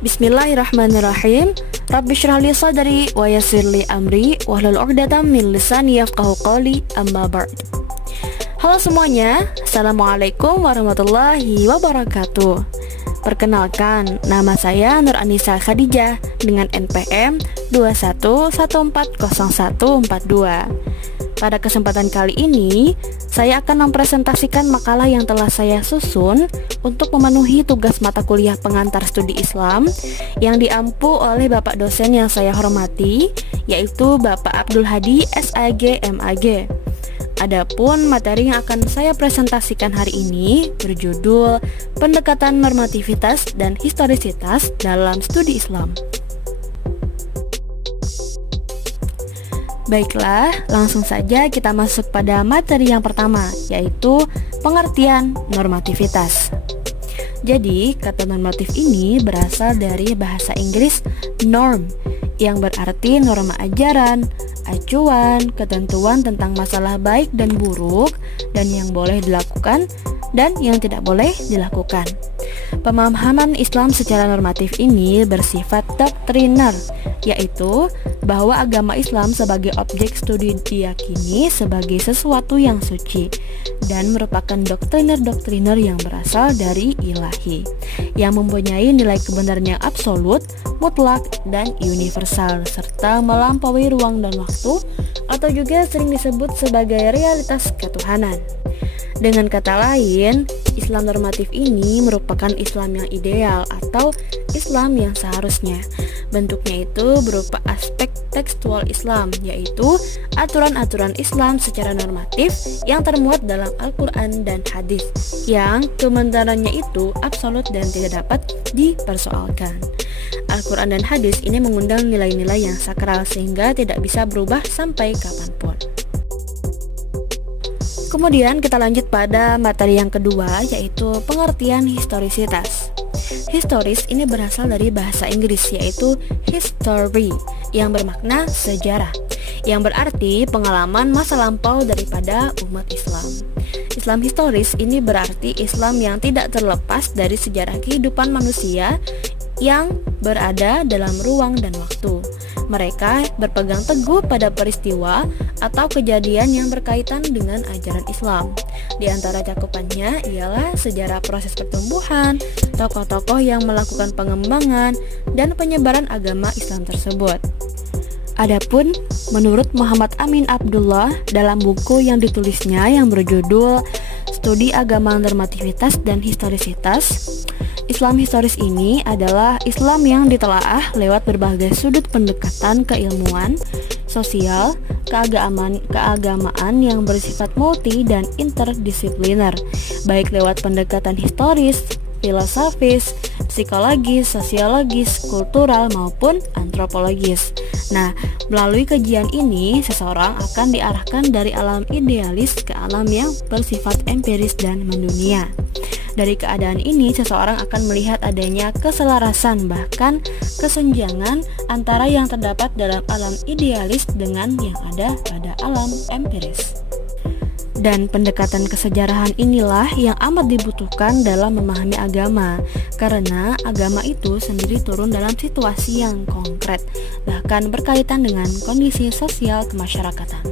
Bismillahirrahmanirrahim. Rabbi shrah li sadri wa yassir li amri wahlul 'uqdatam min lisani yafqahu qawli, amma ba'd. Halo semuanya, Assalamualaikum warahmatullahi wabarakatuh. Perkenalkan, nama saya Nur Anissa Khadijah dengan NPM 21140142. Pada kesempatan kali ini, saya akan mempresentasikan makalah yang telah saya susun untuk memenuhi tugas mata kuliah pengantar studi Islam yang diampu oleh Bapak dosen yang saya hormati, yaitu Bapak Abdul Hadi SAG MAG. Adapun materi yang akan saya presentasikan hari ini berjudul Pendekatan Normativitas dan Historisitas dalam Studi Islam. Baiklah, langsung saja kita masuk pada materi yang pertama, yaitu pengertian normativitas. Jadi, kata normatif ini berasal dari bahasa Inggris norm, yang berarti norma ajaran, acuan, ketentuan tentang masalah baik dan buruk, dan yang boleh dilakukan dan yang tidak boleh dilakukan. Pemahaman Islam secara normatif ini bersifat doktriner, yaitu bahwa agama Islam sebagai objek studi diyakini sebagai sesuatu yang suci dan merupakan doktriner-doktriner yang berasal dari ilahi, yang mempunyai nilai kebenaran yang absolut, mutlak, dan universal, serta melampaui ruang dan waktu, atau juga sering disebut sebagai realitas ketuhanan. Dengan kata lain, Islam normatif ini merupakan Islam yang ideal atau Islam yang seharusnya. Bentuknya itu berupa aspek tekstual Islam, yaitu aturan-aturan Islam secara normatif yang termuat dalam Al-Quran dan hadis, yang kebenarannya itu absolut dan tidak dapat dipersoalkan. Al-Quran dan hadis ini mengundang nilai-nilai yang sakral sehingga tidak bisa berubah sampai kapanpun. Kemudian kita lanjut pada materi yang kedua, yaitu pengertian historisitas. Historis ini berasal dari bahasa Inggris, yaitu history, yang bermakna sejarah, yang berarti pengalaman masa lampau daripada umat Islam. Islam historis ini berarti Islam yang tidak terlepas dari sejarah kehidupan manusia yang berada dalam ruang dan waktu. Mereka berpegang teguh pada peristiwa atau kejadian yang berkaitan dengan ajaran Islam. Di antara cakupannya ialah sejarah proses pertumbuhan, tokoh-tokoh yang melakukan pengembangan dan penyebaran agama Islam tersebut. Adapun menurut Muhammad Amin Abdullah dalam buku yang ditulisnya yang berjudul Studi Agama Normativitas dan Historisitas, Islam historis ini adalah Islam yang ditelaah lewat berbagai sudut pendekatan keilmuan, sosial, keagamaan yang bersifat multi dan interdisipliner, baik lewat pendekatan historis, filosofis, psikologis, sosiologis, kultural maupun antropologis. Nah, melalui kajian ini, seseorang akan diarahkan dari alam idealis ke alam yang bersifat empiris dan mendunia. Dari keadaan ini, seseorang akan melihat adanya keselarasan, bahkan kesenjangan antara yang terdapat dalam alam idealis dengan yang ada pada alam empiris. Dan pendekatan kesejarahan inilah yang amat dibutuhkan dalam memahami agama, karena agama itu sendiri turun dalam situasi yang konkret, bahkan berkaitan dengan kondisi sosial kemasyarakatan.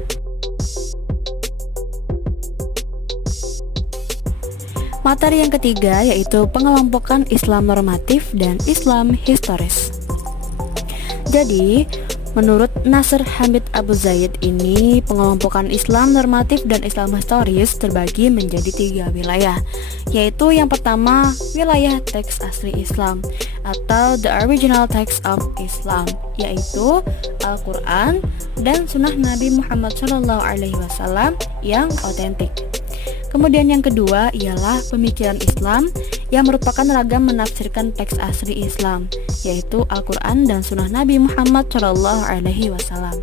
Materi yang ketiga yaitu pengelompokan Islam normatif dan Islam historis. Jadi, menurut Nasr Hamid Abu Zaid ini, pengelompokan Islam normatif dan Islam historis terbagi menjadi 3 wilayah, yaitu yang pertama, wilayah teks asli Islam atau the original text of Islam, yaitu Al-Quran dan Sunnah Nabi Muhammad SAW yang otentik. Kemudian yang kedua ialah pemikiran Islam yang merupakan ragam menafsirkan teks asli Islam, yaitu Al-Quran dan Sunnah Nabi Muhammad SAW.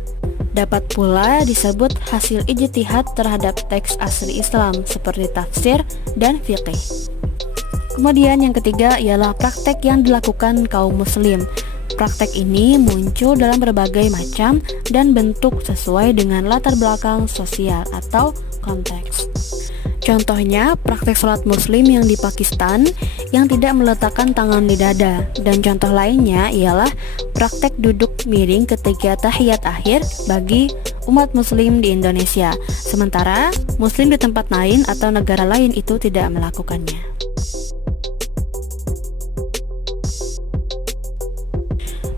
Dapat pula disebut hasil ijtihad terhadap teks asli Islam seperti tafsir dan fiqih. Kemudian yang ketiga ialah praktek yang dilakukan kaum muslim. Praktek ini muncul dalam berbagai macam dan bentuk sesuai dengan latar belakang sosial atau konteks. Contohnya, praktek sholat muslim yang di Pakistan yang tidak meletakkan tangan di dada. Dan contoh lainnya ialah praktek duduk miring ketika tahiyat akhir bagi umat muslim di Indonesia. Sementara, muslim di tempat lain atau negara lain itu tidak melakukannya.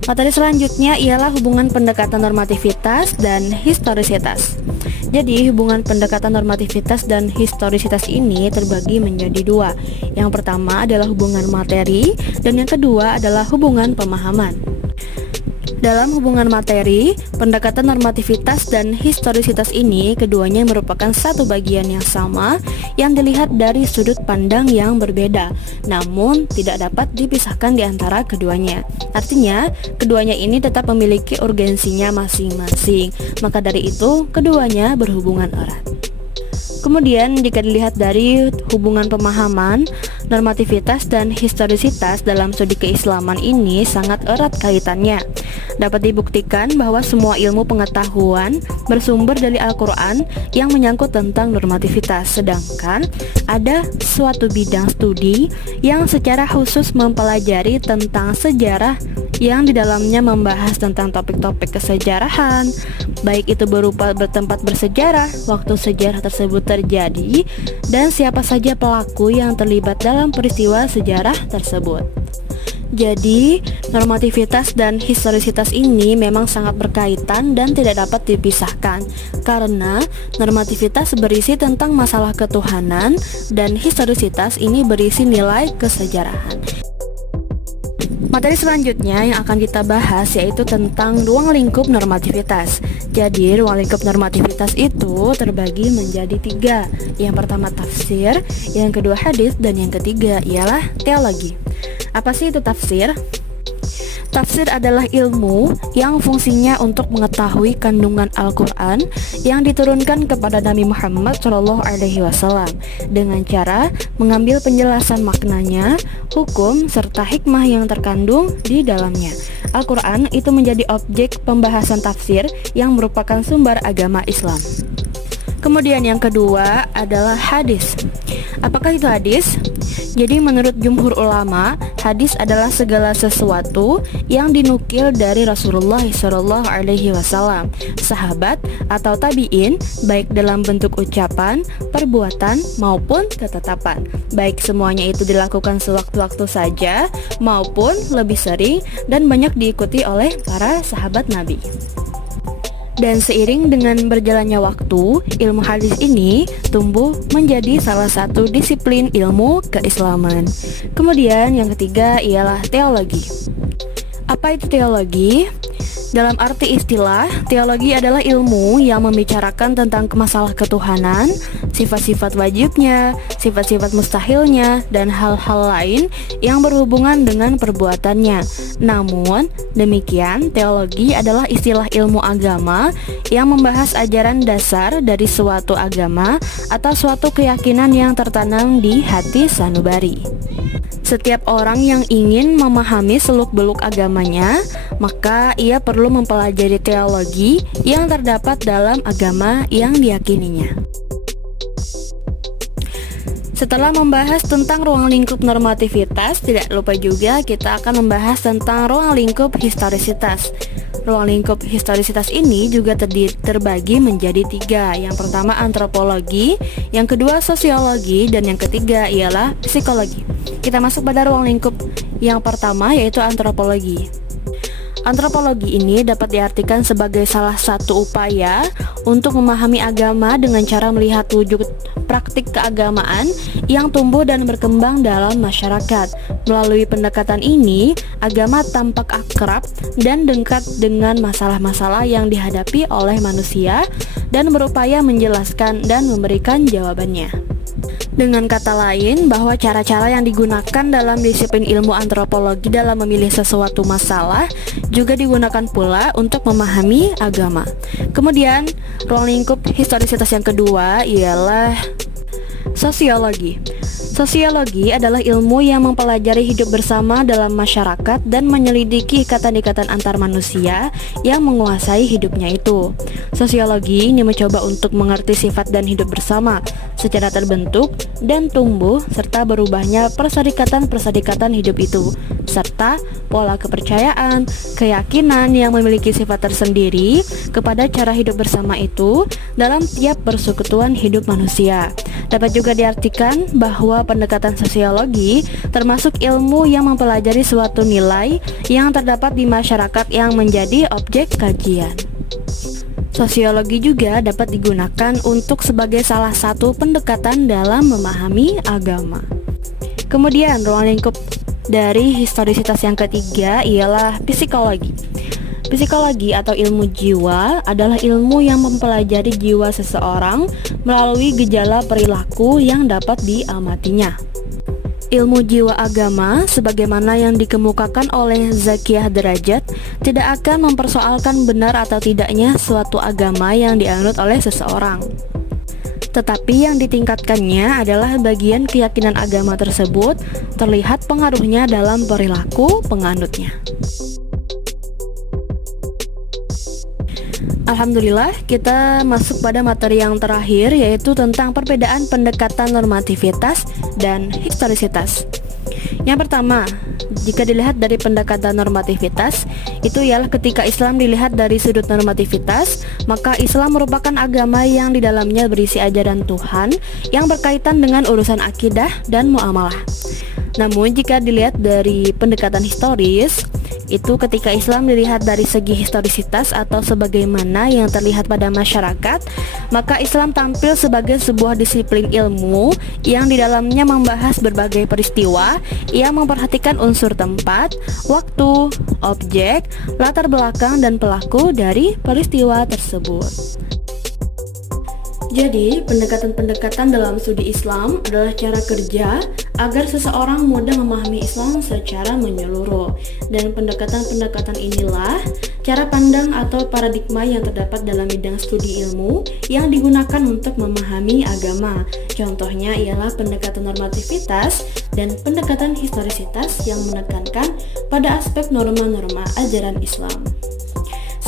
Materi selanjutnya ialah hubungan pendekatan normativitas dan historisitas. Jadi, hubungan pendekatan normativitas dan historisitas ini terbagi menjadi dua. Yang pertama adalah hubungan materi, dan yang kedua adalah hubungan pemahaman. Dalam hubungan materi, pendekatan normativitas dan historisitas ini keduanya merupakan satu bagian yang sama yang dilihat dari sudut pandang yang berbeda, namun tidak dapat dipisahkan di antara keduanya. Artinya, keduanya ini tetap memiliki urgensinya masing-masing, maka dari itu keduanya berhubungan erat. Kemudian, jika dilihat dari hubungan pemahaman, normativitas dan historisitas dalam studi keislaman ini sangat erat kaitannya. Dapat dibuktikan bahwa semua ilmu pengetahuan bersumber dari Al-Quran yang menyangkut tentang normativitas, sedangkan ada suatu bidang studi yang secara khusus mempelajari tentang sejarah yang di dalamnya membahas tentang topik-topik kesejarahan, baik itu berupa bertempat bersejarah, waktu sejarah tersebut terjadi, dan siapa saja pelaku yang terlibat dalam peristiwa sejarah tersebut. Jadi, normativitas dan historisitas ini memang sangat berkaitan dan tidak dapat dipisahkan, karena normativitas berisi tentang masalah ketuhanan dan historisitas ini berisi nilai kesejarahan. Materi selanjutnya yang akan kita bahas yaitu tentang ruang lingkup normativitas. Jadi, ruang lingkup normativitas itu terbagi menjadi tiga. Yang pertama tafsir, yang kedua hadis, dan yang ketiga ialah teologi. Apa sih itu tafsir? Tafsir adalah ilmu yang fungsinya untuk mengetahui kandungan Al-Quran yang diturunkan kepada Nabi Muhammad SAW dengan cara mengambil penjelasan maknanya, hukum, serta hikmah yang terkandung di dalamnya. Al-Quran itu menjadi objek pembahasan tafsir yang merupakan sumber agama Islam. Kemudian yang kedua adalah hadis. Apakah itu hadis? Jadi menurut jumhur ulama, hadis adalah segala sesuatu yang dinukil dari Rasulullah SAW, sahabat atau tabi'in, baik dalam bentuk ucapan, perbuatan, maupun ketetapan. Baik semuanya itu dilakukan sewaktu-waktu saja, maupun lebih sering dan banyak diikuti oleh para sahabat Nabi. Dan seiring dengan berjalannya waktu, ilmu hadis ini tumbuh menjadi salah satu disiplin ilmu keislaman. Kemudian yang ketiga ialah teologi. Apa itu teologi? Dalam arti istilah, teologi adalah ilmu yang membicarakan tentang masalah ketuhanan, sifat-sifat wajibnya, sifat-sifat mustahilnya, dan hal-hal lain yang berhubungan dengan perbuatannya. Namun, demikian, teologi adalah istilah ilmu agama yang membahas ajaran dasar dari suatu agama atau suatu keyakinan yang tertanam di hati sanubari. Setiap orang yang ingin memahami seluk-beluk agamanya, maka ia perlu mempelajari teologi yang terdapat dalam agama yang diyakininya. Setelah membahas tentang ruang lingkup normativitas, tidak lupa juga kita akan membahas tentang ruang lingkup historisitas. Ruang lingkup historisitas ini juga terbagi menjadi tiga. Yang pertama antropologi, yang kedua sosiologi, dan yang ketiga ialah psikologi. Kita masuk pada ruang lingkup yang pertama yaitu antropologi. Antropologi ini dapat diartikan sebagai salah satu upaya untuk memahami agama dengan cara melihat wujud praktik keagamaan yang tumbuh dan berkembang dalam masyarakat. Melalui pendekatan ini, agama tampak akrab dan dekat dengan masalah-masalah yang dihadapi oleh manusia dan berupaya menjelaskan dan memberikan jawabannya. Dengan kata lain, bahwa cara-cara yang digunakan dalam disiplin ilmu antropologi dalam memilih sesuatu masalah juga digunakan pula untuk memahami agama. Kemudian, ruang lingkup historisitas yang kedua ialah sosiologi. Sosiologi adalah ilmu yang mempelajari hidup bersama dalam masyarakat dan menyelidiki ikatan-ikatan antar manusia yang menguasai hidupnya itu. Sosiologi ini mencoba untuk mengerti sifat dan hidup bersama secara terbentuk dan tumbuh serta berubahnya perserikatan-perserikatan hidup itu, serta pola kepercayaan, keyakinan yang memiliki sifat tersendiri kepada cara hidup bersama itu dalam tiap persekutuan hidup manusia. Dapat juga diartikan bahwa pendekatan sosiologi termasuk ilmu yang mempelajari suatu nilai yang terdapat di masyarakat yang menjadi objek kajian. Sosiologi juga dapat digunakan untuk sebagai salah satu pendekatan dalam memahami agama. Kemudian ruang lingkup dari historisitas yang ketiga ialah psikologi. Psikologi atau ilmu jiwa adalah ilmu yang mempelajari jiwa seseorang melalui gejala perilaku yang dapat diamatinya. Ilmu jiwa agama, sebagaimana yang dikemukakan oleh Zakiyah Derajat, tidak akan mempersoalkan benar atau tidaknya suatu agama yang dianut oleh seseorang. Tetapi yang ditingkatkannya adalah bagian keyakinan agama tersebut terlihat pengaruhnya dalam perilaku penganutnya. Alhamdulillah, kita masuk pada materi yang terakhir, yaitu tentang perbedaan pendekatan normativitas dan historisitas. Yang pertama, jika dilihat dari pendekatan normativitas, itu ialah ketika Islam dilihat dari sudut normativitas, maka Islam merupakan agama yang di dalamnya berisi ajaran Tuhan yang berkaitan dengan urusan akidah dan muamalah. Namun jika dilihat dari pendekatan historis, itu ketika Islam dilihat dari segi historisitas atau sebagaimana yang terlihat pada masyarakat, maka Islam tampil sebagai sebuah disiplin ilmu yang di dalamnya membahas berbagai peristiwa yang memperhatikan unsur tempat, waktu, objek, latar belakang, dan pelaku dari peristiwa tersebut. Jadi, pendekatan-pendekatan dalam studi Islam adalah cara kerja agar seseorang mudah memahami Islam secara menyeluruh. Dan pendekatan-pendekatan inilah cara pandang atau paradigma yang terdapat dalam bidang studi ilmu yang digunakan untuk memahami agama. Contohnya ialah pendekatan normativitas dan pendekatan historisitas yang menekankan pada aspek norma-norma ajaran Islam.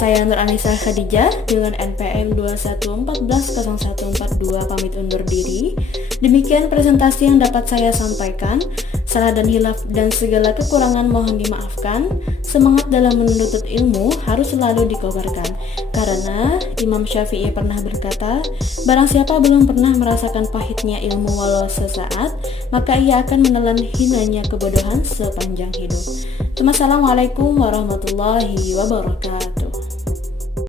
Saya Nur Anissa Khadijah dengan NPM 21140142 pamit undur diri. Demikian presentasi yang dapat saya sampaikan. Salah dan hilaf dan segala kekurangan mohon dimaafkan. Semangat dalam menuntut ilmu harus selalu dikobarkan. Karena Imam Syafi'i pernah berkata, barang siapa belum pernah merasakan pahitnya ilmu walau sesaat, maka ia akan menelan hinanya kebodohan sepanjang hidup. Assalamualaikum warahmatullahi wabarakatuh.